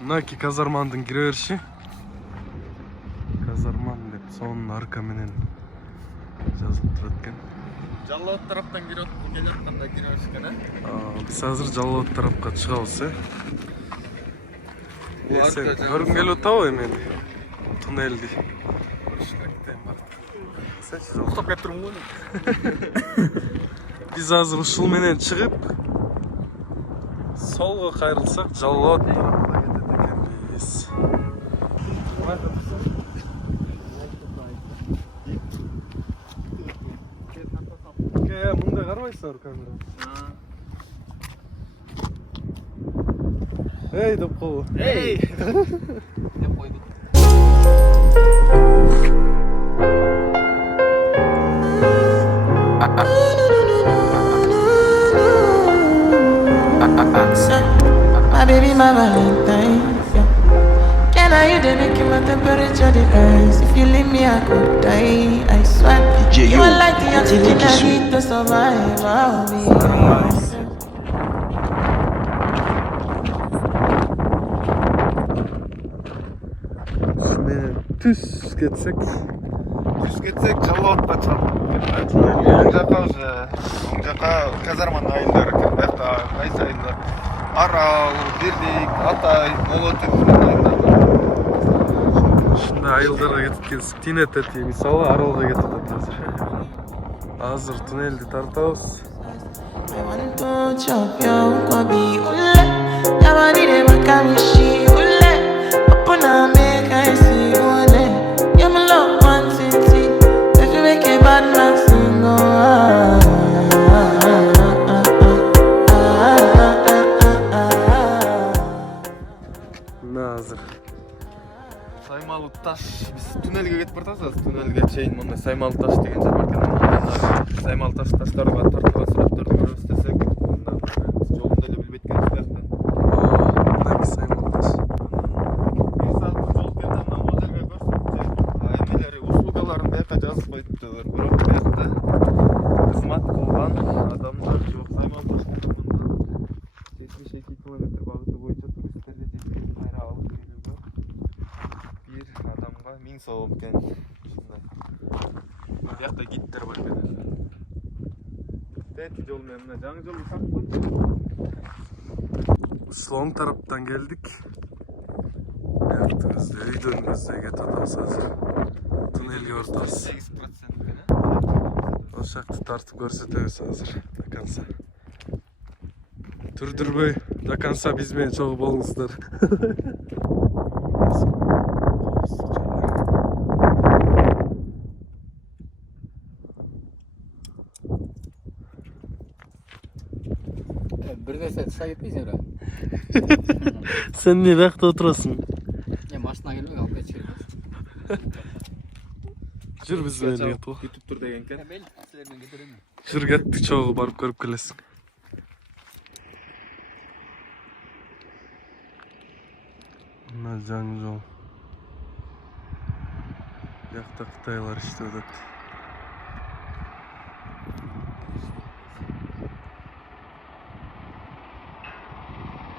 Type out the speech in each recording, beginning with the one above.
Мынакей казармандын кире бериши. Казарман деп сонун арка менен жазылып турат экен. Жалал тараптан келатканда кире беришкен, Биз азыр Жалал тарапка чыгабыз, Сен көргүң келип атабы эми туннелди? Уктап кетип турмун го. Биз азыр ушул менен чыгып, солго кайрылсак Жалал тарапка кетет экенбиз. Мындай карабайсыңар камера. Эй деп койбу. Эй! Деп койду. My baby, my Valentine. Can I you the make my temperature the rise? If you leave me, I could die. I swear. You are like the oxygen I need to survive. I'll be Түс кетсек Жалалатка чыгып кетет. Оң жака казарманын айылдары экен. Биякта кайсы айылдар? Арал, Бирлик, Атай, Молотов айылдары. ушундай айылдарга кетип келсек тинетет, мисалы Аралга кетип атат азыр. Азыр туннелди тартабыз. I want to chop your kwabi ule. Nobody dey back at me, she ule. Open up, make I see ule. You're my love one city. If you make a bad man sing, oh Мына азыр Саймалы таш. Биз туннелге кетип бартабыз. Туннелге чейин мындай Саймалы таш деген жер бар экен. Саймалы таштарга тартылган сураттарды көрөбүз десек, жолду эле билбейт экенбиз бияктан. мынакей Саймалы таш. Бир сааттык жол экен да, могу жерге көрсөтчү. Эмелери услугаларын бияка жазып коюптур. Бирок биякта кызмат кылган адамдар жок. Саймалы таш 72 километр багыты боюнча туристтерди жеткирип кайра алып келүүгө бир адамга 1000 сом экен. Ушундай. Биякта гидтер бар экен. Тети жол менен мына жаңы жолду тартып койчу. Оң тараптан келдик. Биягыбызда үйдөн көздөй кетип атабыз азыр. Туннелге бартабыз. 8% экен. Ошол жакты тартып көрсөтөбүз азыр до конца. Түрдүрбөй до конца биз менен чогуу болуңуздар. Bir de sen sayıpıyız ya. Sen niye bakta oturasın? Ya başına gelmek alıp geçiyor. Жүр биз менен кетип. Күтүп тур деген экен. Ben sizlerden getireyim mi? Жүр кеттик, чогуу барып көрүп келесиң. Мына жаңы жол. Биякта кытайлар иштеп атат.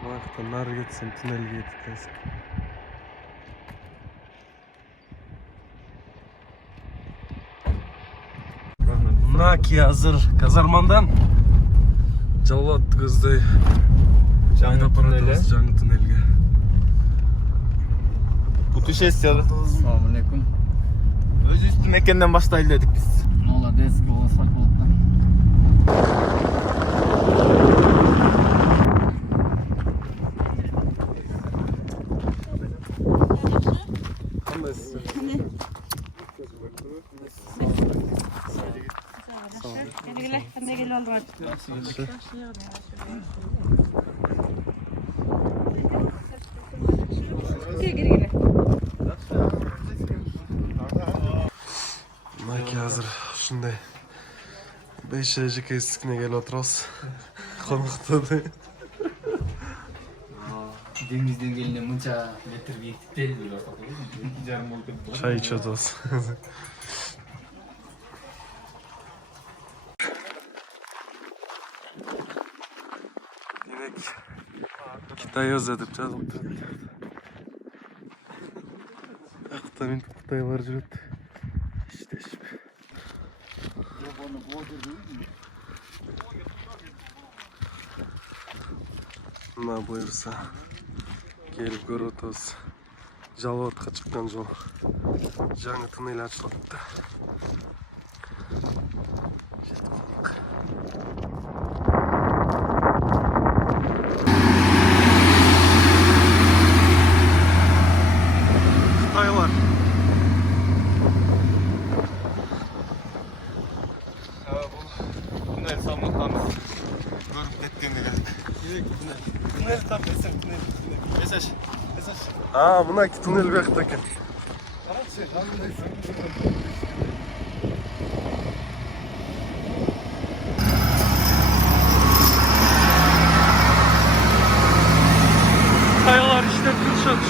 Бuyaktan nari кетсең туннелге кетип келесиң. Мынакей азыр казармандан Жалал көздөй айдап баратабыз жаңы туннелге. Путешествие. Assalamu alaikum. Өзүбүздүн мекенден баштайлы дедик биз. Молодец, болсак болду. Кандайсыз? Qanday keloldi? Мынакей азыр ушундай 5 жеке эсикине келип отурабыз. Коноктоду. Деңизден келгенде мынча метр бийликтикте деп атап койдум. 2,5 болуп кетти. Чай ичип атабыз. Демек Китай өзі деп жазылып тұр. Акта мен Кытайлар жүрөт. İşteşip. Мына буюрса келип көрүп атабыз. Жалауатка чыккан жол. Жаңы туннель ачылыпты. Кытайлар. Туннель салмактанып көрүп кеткендиги. Туннель там эсен туннель. Мына туннель бuyakta экен. Kıtaylar işte kırışat.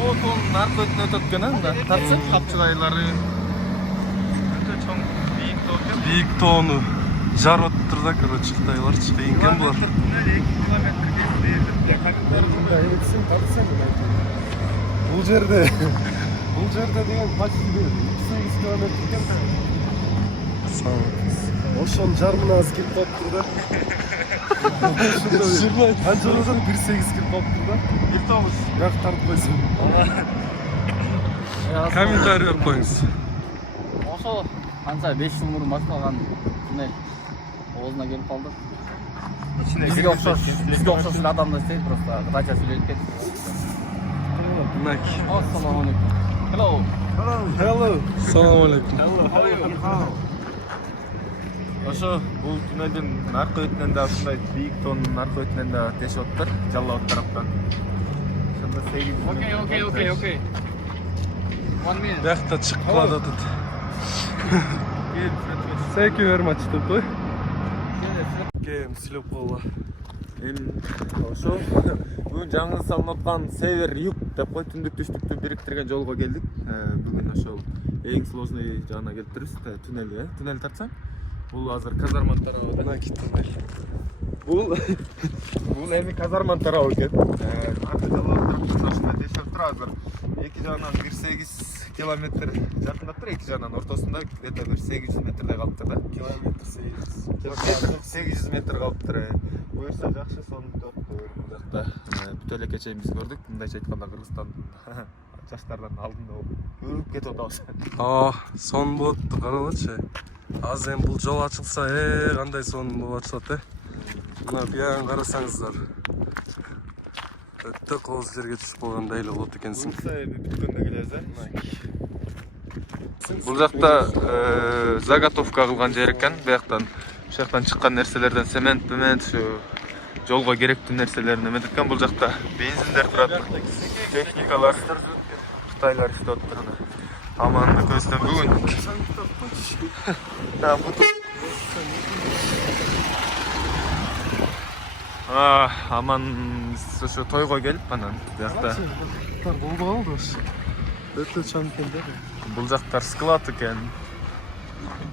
Onun arka ötüne ötüp gene de tartsak kapçılayları öte çoğun büyük doğuyor. Büyük toğunu jar oturda короче Kıtaylar çıkayın ken bular. Tünel 2 kilometre geçti. Бұл жерде деген почти 8 километр екен. Ошоның жарымына аз келіп қалыптыр да. Қанша болсын 1.8 келіп қалыптыр да. Ертоңыз. Бірақ тартып қойсам. Комментарий беріп қойыңыз. Ошо канча 5 жыл мурун башталган туннель оозуна келип калды. Бизге окшош эле адамдар istейт, просто кытайча сүйлөйт кетти. Мінәки. Ассаламу алейкум. Hello. Hello. Салам алейкум. Ошо бул туннелдин арка өтүнөн да ушундай бийик тоонун арка өтүнөн да тешип атыптыр, Жалал тараптан. Ошондо 8. Okay. 1 minute. Бияқта чыгып калат атат. Thank you very much деп қой. Кем сүйлөп калла. Ошо бүгүн жаңы салынып аткан север-юг деп кой, түндүк түштүктү бириктирген жолго келдик. Бүгүн ошол эң сложный жагына келип турбуз, туннелге. Туннель тартсам, бул азыр казарман тарабы. Мінәки туннель. Бул эми казарман тарабы экен. Арка Жалал тараптан ушундай тешип тур азыр. Эки жагынан 1.8 километр жакындап тур, эки жагынан ортосунда где-то 800 метрдей калыптыр да. Километр 800 метр калыптыр. Буюрса жакшы сонун жакта бүт элекке чейин биз көрдүк. Мындайча айтканда Кыргызстан жаштардан алдында болуп өрүп кетип атабыз. Сон болот, каралачы. Аз эми бул жол ачылса, кандай сон болуп атышат, Мына биян карасаңыздар. Өтө кооз жерге түшүп калгандай эле болот экенсиң. Буюрса эми бүткөндө келебиз, Бул жакта заготовка кылган жер экен. Бияктан чыккан нерселерден цемент, ушу жолго керектүү нерселерин эметет экен. Бул жакта бензиндер турат, техникалар, Кытайлар иштеп атыптыр. Аманды көздөм бүгүн. Аман ошо тойго келип анан биякта. Болду калды ошо. Өтө чоң экен да. Бул жактар склад экен.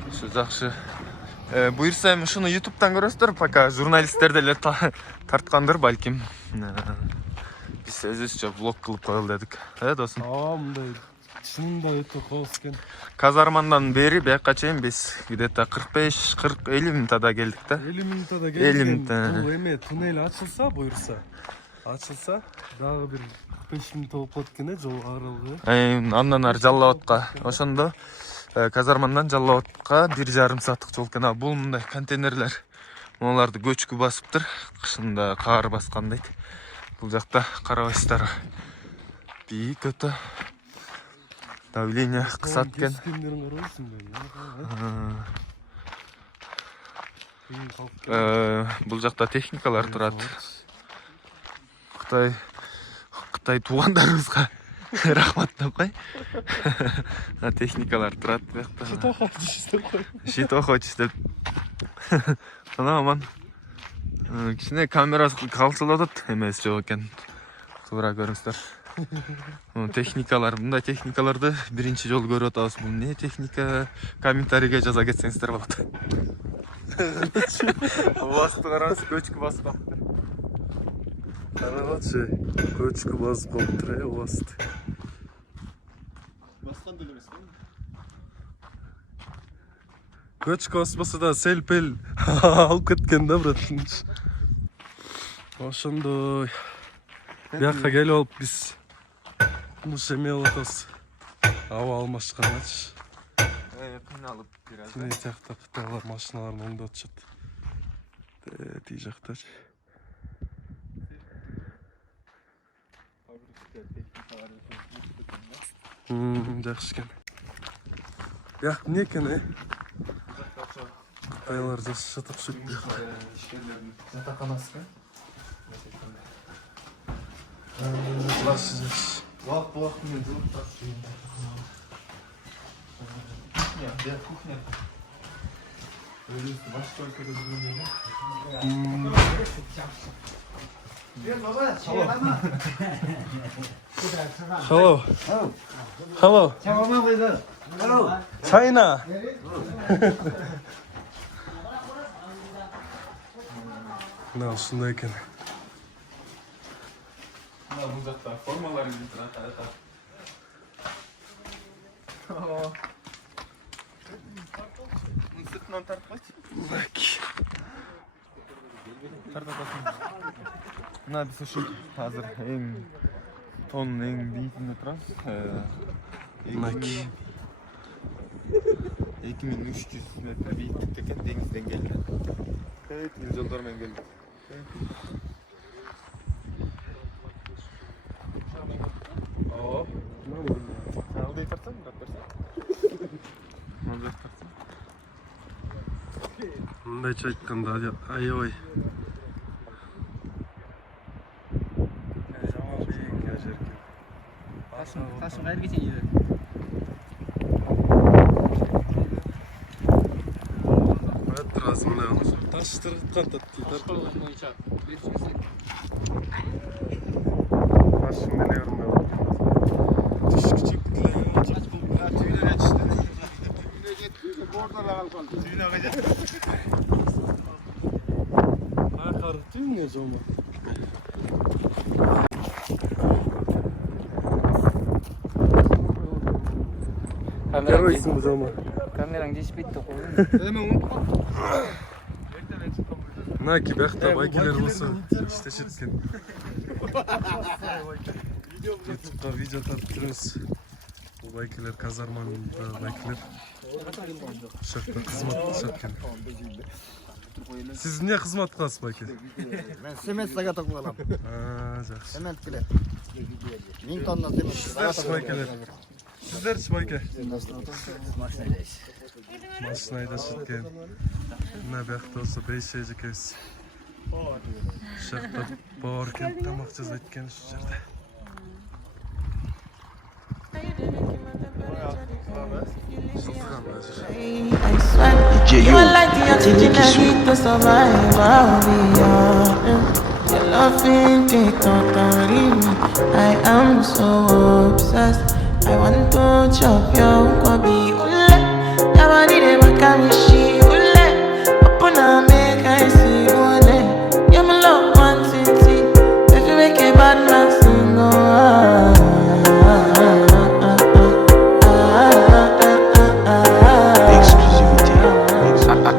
Ошо жакшы. Буюрса эми ушуну YouTube'дан көрөсүздөр, пока журналисттер деле тарткандыр балким. Биз өзүбүзчө влог кылып коелу дедик. Досум. Мындай чынында өтө кооз экен. Казармандан бери бияка чейин биз где-то 45-50 минутада келдик да. 50 минутада 50 минутта. Бул эме туннель ачылса, буюрса, дагы бир 45 минут болуп калат экен жол аралыгы. Андан ары Жалал-Абадка. Ошондо казармандан Жалал-Абадка 1,5 сааттык жол экен. Бул мындай контейнерлер. Буларды көчкү басыптыр. Кышында каар баскан дейт. Бул жакта карабайсыздар. Бийик өтө. Давление кысат экен. Бул жакта техникалар турат. Кытай туугандарыбызга рахмат деп кой. Техникалар турат биякта. Шито хочешь деп. Аман. Кичине камерасы калчылап атат, эмес жок экен. Туура көрүңүздөр. Техникалар, мындай техникаларды биринчи жолу көрүп атабыз. Бул эмне техника? Комментарийге жаза кетсеңиздер болот. Басты караңыз, көчкү басып калыптыр. Карагачы көчкү басып калыптыр убасты. Басқан да емес, Көчкү баспаса да селпел алып кеткен да, брат. Ошондой. Бияққа келип алып биз муш эме болуп атабыз. Аба алмашканачы. қиналып бираз. Тине жакта кытайлар машиналарын оңдоп атышат. Тиги жактачы. Жакшы экен. Бияк эмне экен, Кытайлар жашашат окшойт бияк. Жатақханасы. Жакшы. Уақытымен жылып тұрады. Кухня. Өзімізді башқа өлкеде жүргенде. Hello. China. Мына ушундай экен. Мына бұл жақта формалар үйде тұрады. Сыртынан тартпайды. Тартатасың. Мына біз үшін қазір тонның ең биігінде тұрамыз. 2300 метр биіктікте екен, деңізден келген. Тәуекел жолдармен келдік. Алдай тартсам, брат берсем? Алдай тартсам. Мындайча айтканда аябай. Жаман бийик жер экен. Ташым кайер кетейин жер. Турасың мына таштырткан тартып Боюнча беришмесек. Башың деле көрүнбөй калды. Түш кичик деле. Түйүнө жома. Көрөйсүң жома. Камераң жетишпейт да койгон. Мынаки биякта байкелер болсо иштешет экен. YouTube'га видео тартып жүрөбүз. Бул байкелер казарманында байкелер. Ошакта кызмат кылышат экен. Сиз эмне кызмат кыласыз, байке? Мен цемент заготовка кылам. Жакшы. Цемент келет. 1000 тонна цемент. Сиздерчи байкелер? Сиздерчи байке? Машина айдашат экен. Мына биякта болсо бейшеж экенбиз. Ошакта боор келип тамак жасайт экен ушул жерде. I swear, you are like the oxygen I need to survive. I'll be honest. Your loving take totally me. I am so obsessed. I want to chop your kwabi ule. Your body de bakamishi ule. Open up, make I see ule. You're my love one city. If you make a bad man sing,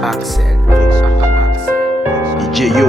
Axel. DJ Yo.